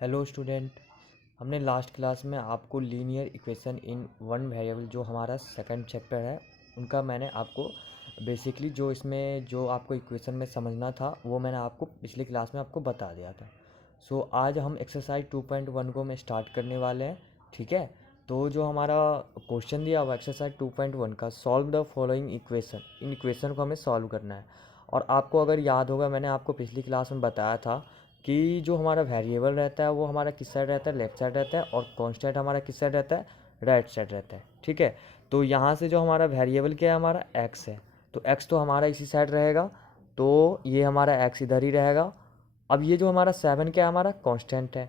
Hello student. हमने last class में आपको linear equation in one variable जो हमारा सेकंड चैप्टर है उनका मैंने आपको बेसिकली जो इसमें जो आपको इक्वेशन में समझना था वो मैंने आपको पिछली क्लास में आपको बता दिया था। आज हम एक्सरसाइज 2.1 को में स्टार्ट करने वाले हैं। ठीक है, तो जो हमारा क्वेश्चन दिया हुआ एक्सरसाइज 2.1 का, solve the following equation, in equation को हमें सॉल्व करना है। और आपको अगर याद होगा मैंने आपको पिछली क्लास में बताया था कि जो हमारा वेरिएबल रहता है वो हमारा किस साइड रहता है, लेफ्ट साइड रहता है, और कांस्टेंट हमारा किस साइड रहता है, राइट साइड रहता है। ठीक है, तो यहाँ से जो हमारा वेरिएबल क्या है, हमारा एक्स है, तो एक्स तो हमारा इसी साइड रहेगा, तो ये हमारा एक्स इधर ही रहेगा। अब ये जो हमारा 7 क्या है, हमारा कांस्टेंट है,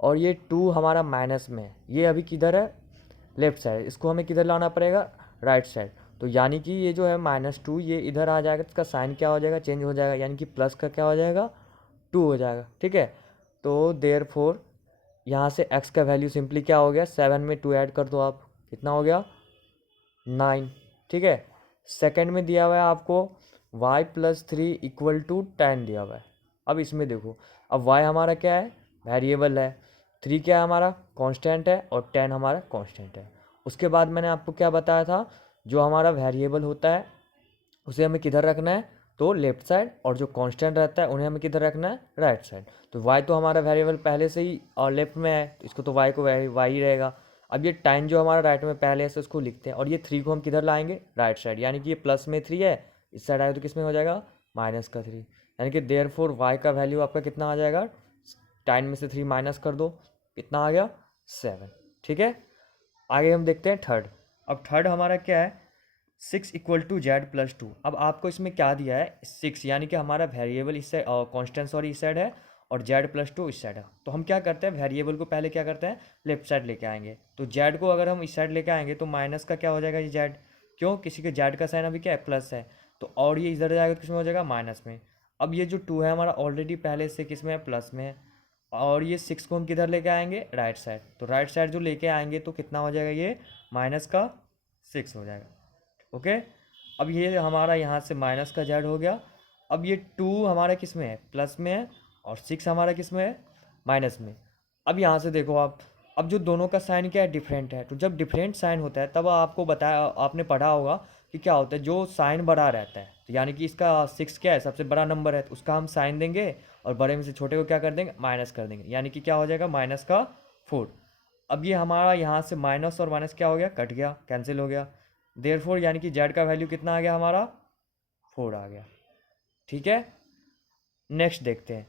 और ये 2 हमारा माइनस में है, ये अभी किधर है, लेफ्ट साइड, इसको हमें किधर लाना पड़ेगा, राइट साइड। तो यानी कि ये जो है -2 ये इधर आ जाएगा, इसका साइन क्या हो जाएगा, चेंज हो जाएगा, यानी कि प्लस का क्या हो जाएगा, 2 हो जाएगा। ठीक है, तो देयर फोर यहाँ से x का वैल्यू सिंपली क्या हो गया, 7 में 2 ऐड कर दो आप, कितना हो गया, 9। ठीक है, सेकंड में दिया हुआ है आपको y+3 इक्वल टू 10 दिया हुआ है। अब इसमें देखो, अब y हमारा क्या है, वेरिएबल है, 3 क्या है हमारा, कांस्टेंट है, और 10 हमारा कांस्टेंट है। उसके बाद मैंने आपको क्या बताया था, जो हमारा वेरिएबल होता है उसे हमें किधर रखना है, तो लेफ्ट साइड, और जो कांस्टेंट रहता है उन्हें हमें किधर रखना है, राइट साइड। तो y तो हमारा वेरिएबल पहले से ही और लेफ्ट में है, तो इसको तो y को y ही रहेगा। अब ये टाइम जो हमारा राइट में पहले से उसको लिखते हैं, और ये 3 को हम किधर लाएंगे, राइट साइड, यानी कि ये प्लस में 3 है, इस साइड आएगा तो किस में हो जाएगा, -3। यानी कि देयर फोर y का वैल्यू आपका कितना आ जाएगा, 10 में से 3 माइनस कर दो, कितना आ गया, 7। ठीक है, आगे हम देखते हैं थर्ड। अब थर्ड हमारा क्या है, 6 इक्वल टू Z+2। अब आपको इसमें क्या दिया है, 6, यानी कि हमारा वेरिएबल इस साइड, कॉन्स्टेंट सॉरी इस साइड है, और Z+2 इस साइड है। तो हम क्या करते हैं, वेरिएबल को पहले क्या करते हैं, लेफ्ट साइड लेके आएंगे। तो Z को अगर हम इस साइड लेके आएंगे तो माइनस का क्या हो जाएगा, ये Z, क्यों, किसी के Z का साइन अभी क्या है, प्लस है, तो और ये इधर जाएगा तो किस में हो जाएगा, माइनस में। अब ये जो 2 है हमारा ऑलरेडी पहले से किस में है, प्लस में है, और ये 6 को हम किधर लेके आएंगे, राइट साइड। तो राइट साइड जो लेके आएंगे तो कितना हो जाएगा, ये -6 हो जाएगा। ओके, अब ये हमारा यहाँ से माइनस का जेड हो गया। अब ये 2 हमारा किस में है, प्लस में है, और 6 हमारा किस में है, माइनस में। अब यहाँ से देखो आप, अब जो दोनों का साइन क्या है, डिफरेंट है, तो जब डिफरेंट साइन होता है तब आपको बताया, आपने पढ़ा होगा कि क्या होता है, जो साइन बड़ा रहता है, तो यानी कि इसका 6 क्या है, सबसे बड़ा नंबर है, तो उसका हम साइन देंगे, और बड़े में से छोटे को क्या कर देंगे, माइनस कर देंगे, यानी कि क्या हो जाएगा, -4। अब ये हमारा यहाँ से माइनस और माइनस क्या हो गया, कट गया, कैंसिल हो गया। देयरफॉर यानी कि जेड का वैल्यू कितना आ गया हमारा, 4 आ गया। ठीक है, नेक्स्ट देखते हैं।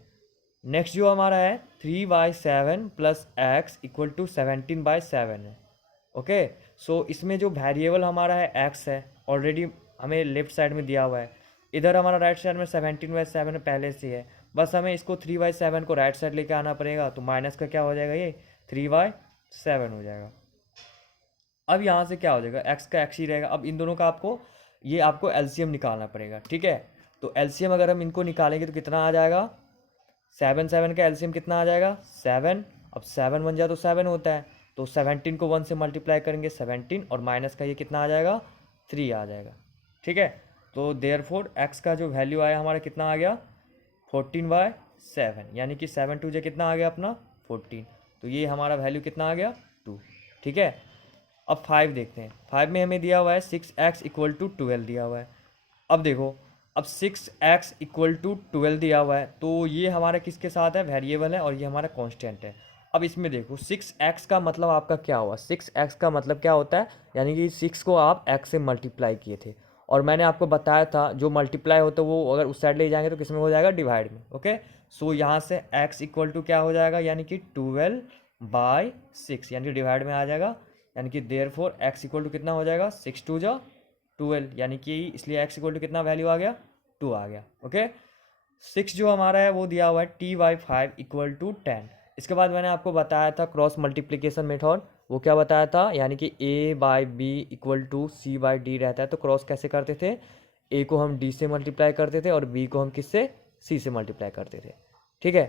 नेक्स्ट जो हमारा है 3/7 प्लस एक्स इक्वल टू 17/7 है। ओके, सो इसमें जो वेरिएबल हमारा है एक्स है, ऑलरेडी हमें लेफ्ट साइड में दिया हुआ है, इधर हमारा राइट साइड में 17/7 पहले से है, बस हमें इसको 3/7 को राइट साइड लेके आना पड़ेगा, तो माइनस का क्या हो जाएगा, ये 3/7 हो जाएगा। अब यहाँ से क्या हो जाएगा, एक्स का एक्स ही रहेगा। अब इन दोनों का आपको, ये आपको एलसीएम निकालना पड़ेगा। ठीक है, तो एलसीएम अगर हम इनको निकालेंगे तो कितना आ जाएगा, 7 का एलसीएम कितना आ जाएगा, 7। अब 7 बन जाए तो 7 होता है, तो 17 को 1 से मल्टीप्लाई करेंगे, 17, और माइनस का ये कितना आ जाएगा, 3 आ जाएगा। ठीक है, तो देयर फोर एक्स का जो वैल्यू आया हमारा कितना आ गया, 14/7, यानी कि 7 2 कितना आ गया अपना, 14। तो ये हमारा वैल्यू कितना आ गया, 2। ठीक है, अब 5 देखते हैं। 5 में हमें दिया हुआ है 6x इक्वल टू 12 दिया हुआ है। अब देखो, अब 6x इक्वल टू 12 दिया हुआ है, तो ये हमारा किसके साथ है, वेरिएबल है, और ये हमारा कांस्टेंट है। अब इसमें देखो 6x का मतलब आपका क्या हुआ, 6x का मतलब क्या होता है, यानी कि 6 को आप x से मल्टीप्लाई किए थे, और मैंने आपको बताया था जो मल्टीप्लाई होता है वो अगर उस साइड ले जाएंगे तो किस में हो जाएगा, डिवाइड में। ओके, सो यहाँ से x इक्वल टू क्या हो जाएगा, यानी कि 12/6, यानी कि डिवाइड में आ जाएगा, यानी कि there four x equal to कितना हो जाएगा, 6 2 12, यानी कि इसलिए एक्स इक्वल टू कितना वैल्यू आ गया, 2 आ गया। ओके, 6 जो हमारा है वो दिया हुआ है t/5 इक्वल टू 10। इसके बाद मैंने आपको बताया था क्रॉस मल्टीप्लिकेशन मेथड, वो क्या बताया था, यानी कि a/b इक्वल टू c/d रहता है, तो क्रॉस कैसे करते थे, a को हम d से मल्टीप्लाई करते थे, और b को हम किससे, c से मल्टीप्लाई करते थे। ठीक है,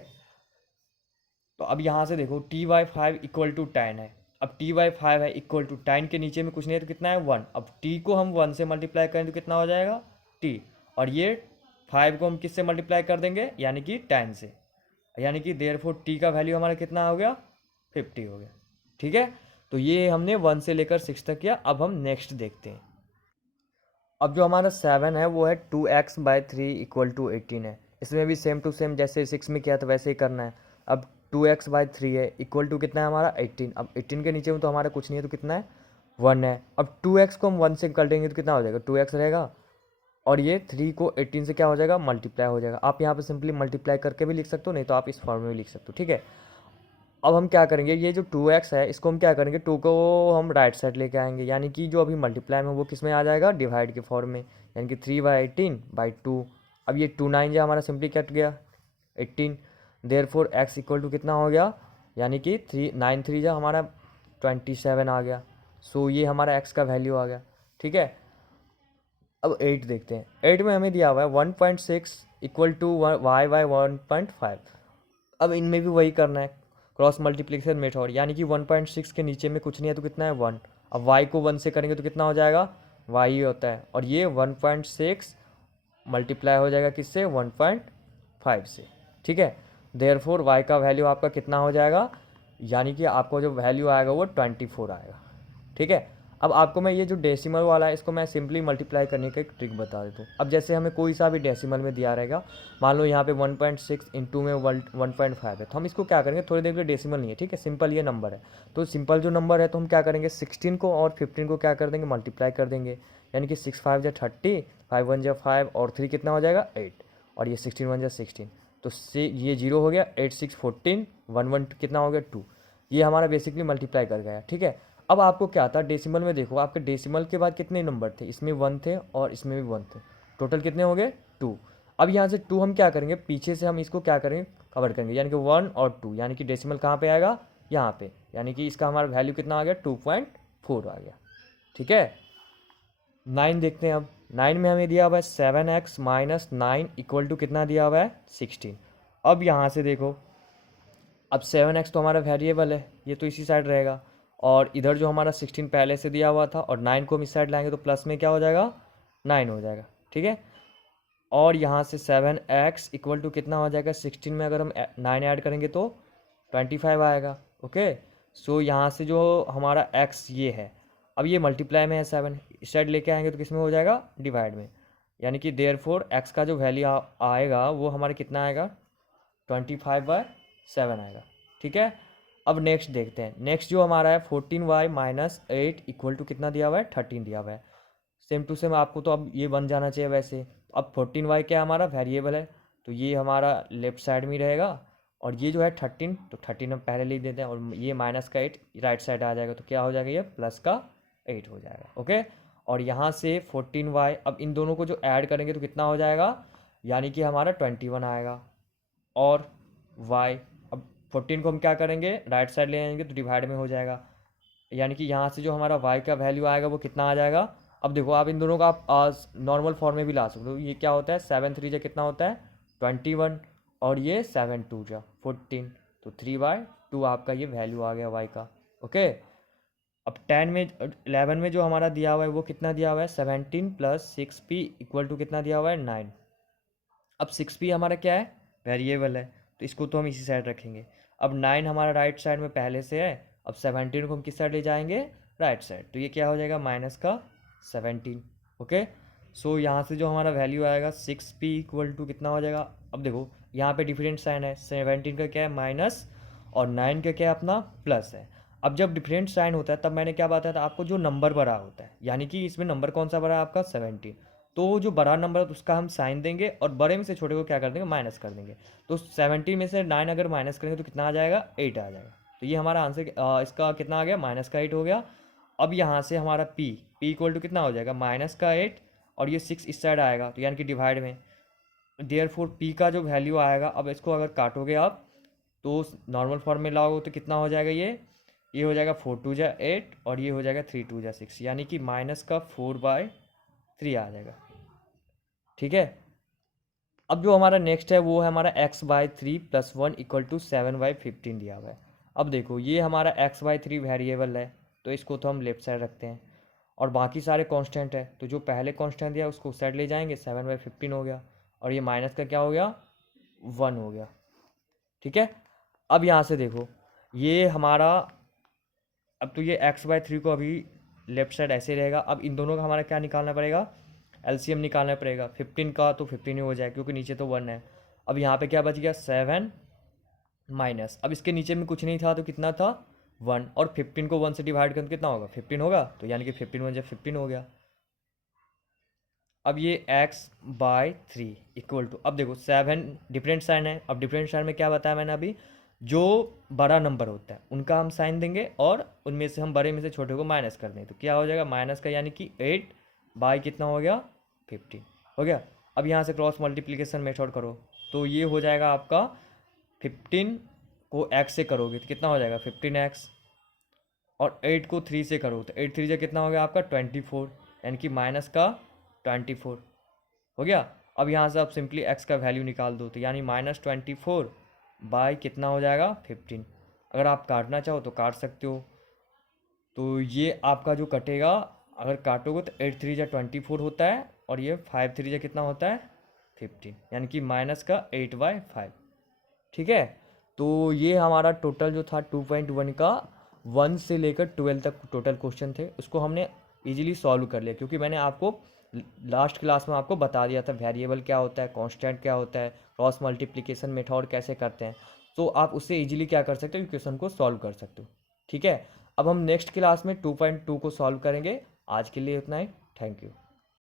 तो अब यहाँ से देखो t/5 इक्वल टू 10 है। अब t/5 है इक्वल टू 10 के नीचे में कुछ नहीं है तो कितना है, 1। अब t को हम 1 से मल्टीप्लाई करें तो कितना हो जाएगा, t, और ये 5 को हम किससे मल्टीप्लाई कर देंगे, यानी कि 10 से। यानी कि देयरफॉर टी का वैल्यू हमारा कितना हो गया, 50 हो गया। ठीक है, तो ये हमने 1 से लेकर 6 तक किया। अब हम नेक्स्ट देखते हैं। अब जो हमारा 7 है वो है 2x/3 इक्वल टू 18 है। इसमें भी सेम टू सेम जैसे 6 में किया था वैसे ही करना है। अब 2x/3 है इक्वल टू कितना है हमारा 18। अब 18 के नीचे में तो हमारा कुछ नहीं है, तो कितना है 1 है। अब 2x को हम 1 से कर देंगे तो कितना हो जाएगा 2x रहेगा, और ये 3 को 18 से क्या हो जाएगा मल्टीप्लाई हो जाएगा। आप यहाँ पे सिंपली मल्टीप्लाई करके भी लिख सकते हो, नहीं तो आप इस फॉर्म में भी लिख सकते हो। ठीक है, अब हम क्या करेंगे, ये जो 2x है इसको हम क्या करेंगे, 2 को हम राइट साइड लेके आएंगे, यानी कि जो अभी मल्टीप्लाई में वो किस में आ जाएगा डिवाइड के फॉर्म में, यानी कि 3/18/2। अब ये 2 9 जो हमारा सिंपली कट गया 18। देयरफॉर x इक्वल टू कितना हो गया, यानी कि 3 9 3 जो हमारा 27 आ गया। सो ये हमारा x का वैल्यू आ गया। ठीक है, अब 8 देखते हैं। 8 में हमें दिया हुआ है 1.6 इक्वल टू y/1.5। अब इनमें भी वही करना है, क्रॉस मल्टीप्लिकेशन मेथड, यानी कि 1.6 के नीचे में कुछ नहीं है तो कितना है 1। अब y को 1 से करेंगे तो कितना हो जाएगा y ही होता है, और ये 1.6 मल्टीप्लाई हो जाएगा किससे 1.5 से। ठीक है, देयरफॉर y का वैल्यू आपका कितना हो जाएगा, यानी कि आपको जो वैल्यू आएगा वो 24 आएगा। ठीक है, अब आपको मैं ये जो डेसिमल वाला है इसको मैं सिंपली मल्टीप्लाई करने का एक ट्रिक बता देता हूँ। अब जैसे हमें कोई सा भी डेसिमल में दिया रहेगा, मान लो यहाँ पे 1.6 इंटू में 1.5 है, तो हम इसको क्या करेंगे, थोड़ी देर के लिए डेसिमल नहीं है, ठीक है, सिंपल ये नंबर है। तो सिंपल जो नंबर है तो हम क्या करेंगे 16 को और 15 को क्या कर देंगे मल्टीप्लाई कर देंगे, यानी कि 6 5 जा 30, 5 1 जा 5 और 3 कितना हो जाएगा 8, और ये 16 1 जा 16, तो से ये 0 हो गया, 8 6 14, 1 1 कितना हो गया 2। ये हमारा बेसिकली मल्टीप्लाई कर गया। ठीक है, अब आपको क्या था डेसिमल में, देखो आपके डेसिमल के बाद कितने नंबर थे, इसमें 1 थे और इसमें भी 1 थे, टोटल कितने हो गए 2। अब यहाँ से 2 हम क्या करेंगे, पीछे से हम इसको क्या करेंगे कवर करेंगे, यानी कि 1 और 2, यानी कि डेसिमल कहाँ पे आएगा यहाँ पे, यानी कि इसका हमारा वैल्यू कितना आ गया 2.4 आ गया। ठीक है, 9 देखते हैं। अब 9 में हमें दिया हुआ है 7x-9 इक्वल टू कितना दिया हुआ है 16। अब यहाँ से देखो, अब 7x तो हमारा वेरिएबल है, ये तो इसी साइड रहेगा, और इधर जो हमारा 16 पहले से दिया हुआ था, और 9 को हम इस साइड लाएंगे तो प्लस में क्या हो जाएगा 9 हो जाएगा। ठीक है, और यहाँ से 7x इक्वल टू कितना हो जाएगा 16 में अगर हम 9 ऐड करेंगे तो 25 आएगा। ओके, सो यहाँ से जो हमारा x ये है, अब ये मल्टीप्लाई में है 7, इस साइड लेके आएंगे तो किस में हो जाएगा डिवाइड में, यानी कि देयरफॉर x का जो वैल्यू आएगा वो हमारा कितना आएगा 25/7 आएगा। ठीक है, अब नेक्स्ट देखते हैं। नेक्स्ट जो हमारा है 14y-8 इक्वल टू कितना दिया हुआ है 13 दिया हुआ है। सेम टू सेम आपको तो अब ये बन जाना चाहिए वैसे। अब 14y क्या हमारा वेरिएबल है, तो ये हमारा लेफ्ट साइड में रहेगा, और ये जो है 13, तो 13 हम पहले लिख देते हैं, और ये माइनस का 8 राइट साइड आ जाएगा, तो क्या हो जाएगा ये प्लस का 8 हो जाएगा। ओके, और यहाँ से 14y, अब इन दोनों को जो ऐड करेंगे तो कितना हो जाएगा, यानी कि हमारा 21 आएगा, और y, अब 14 को हम क्या करेंगे राइट साइड ले आएंगे तो डिवाइड में हो जाएगा, यानी कि यहाँ से जो हमारा y का वैल्यू आएगा वो कितना आ जाएगा। अब देखो आप इन दोनों का आप नॉर्मल फॉर्म में भी ला सकते हो, ये क्या होता है 7 3 जा कितना होता है 21, और ये 7 2 जा 14, तो 3/2 आपका ये वैल्यू आ गया y का। ओके, अब 11 में जो हमारा दिया हुआ है वो कितना दिया हुआ है 17 + 6p इक्वल टू कितना दिया हुआ है 9। अब 6p हमारा क्या है वेरिएबल है, तो इसको तो हम इसी साइड रखेंगे। अब 9 हमारा राइट साइड में पहले से है, अब 17 को हम किस साइड ले जाएंगे राइट साइड, तो ये क्या हो जाएगा माइनस का 17। ओके, सो यहाँ से जो हमारा वैल्यू आएगा 6p इक्वल टू कितना हो जाएगा। अब देखो यहाँ पे डिफरेंट साइन है, 17 का क्या है माइनस, और 9 का क्या है अपना प्लस है। अब जब डिफरेंट साइन होता है तब मैंने क्या बताया था आपको, जो नंबर बड़ा होता है, यानी कि इसमें नंबर कौन सा बड़ा है आपका 17, तो जो बड़ा नंबर है उसका हम साइन देंगे, और बड़े में से छोटे को क्या कर देंगे माइनस कर देंगे। तो 17 में से 9 अगर माइनस करेंगे तो कितना आ जाएगा 8 आ जाएगा। तो ये हमारा आंसर इसका कितना आ गया -8 हो गया। अब यहाँ से हमारा p इक्वल टू कितना हो जाएगा -8, और ये 6 इस साइड आएगा, तो यानी कि डिवाइड में, देयरफॉर p का जो वैल्यू आएगा, अब इसको अगर काटोगे आप तो नॉर्मल फॉर्म में लाओगे तो कितना हो जाएगा, ये हो जाएगा 4 2 जा 8, और ये हो जाएगा 3 2 जा 6, यानी कि -4/3 आ जाएगा। ठीक है, अब जो हमारा नेक्स्ट है वो है हमारा x/3 + 1 इक्वल टू 7/15 दिया हुआ है। अब देखो ये हमारा x/3 वेरिएबल है, तो इसको तो हम लेफ्ट साइड रखते हैं, और बाकी सारे कांस्टेंट है, तो जो पहले कांस्टेंट दिया उसको उस साइड ले जाएंगे, 7/15 हो गया, और ये माइनस का क्या हो गया 1 हो गया। ठीक है। अब यहाँ से देखो, ये हमारा, अब तो ये x/3 को अभी लेफ्ट साइड ऐसे रहेगा। अब इन दोनों का हमारा क्या निकालना पड़ेगा, एलसीएम निकालना पड़ेगा। 15 का तो 15 ही हो जाए क्योंकि नीचे तो 1 है। अब यहाँ पे क्या बच गया, 7 माइनस, अब इसके नीचे में कुछ नहीं था तो कितना था, 1, और 15 को 1 से डिवाइड करें तो कितना होगा, 15 होगा। तो यानी कि 15 हो गया। अब ये x/3 इक्वल टू, अब देखो 7 डिफरेंट साइन है। अब डिफरेंट साइन में क्या बताया मैंने अभी, जो बड़ा नंबर होता है उनका हम साइन देंगे और उनमें से हम बड़े में से छोटे को माइनस कर देंगे। तो क्या हो जाएगा, माइनस का यानी कि 8 बाई कितना हो गया, 15 हो गया। अब यहाँ से क्रॉस मल्टीप्लिकेशन मेथड करो तो ये हो जाएगा आपका, 15 को x से करोगे तो कितना हो जाएगा 15x, और 8 को 3 से करो तो 8 3 जा कितना हो गया आपका 24, यानी कि माइनस का 24 हो गया। अब यहाँ से आप सिंपली x का वैल्यू निकाल दो तो यानी -24 बाय कितना हो जाएगा 15। अगर आप काटना चाहो तो काट सकते हो। तो ये आपका जो कटेगा, अगर काटोगे तो 8 3 जा 24 होता है और ये 5 3 जा कितना होता है 15, यानी कि माइनस का 8/5। ठीक है। तो ये हमारा टोटल जो था 2.1 का 1 से लेकर 12 तक टोटल क्वेश्चन थे, उसको हमने इजीली सॉल्व कर लिया क्योंकि मैंने आपको लास्ट क्लास में आपको बता दिया था वेरिएबल क्या होता है, कांस्टेंट क्या होता है, क्रॉस मल्टीप्लिकेशन मेथड कैसे करते हैं। तो आप उससे इजीली क्या कर सकते हो, क्वेश्चन को सॉल्व कर सकते हो। ठीक है। अब हम नेक्स्ट क्लास में 2.2 को सॉल्व करेंगे। आज के लिए उतना ही। Thank you.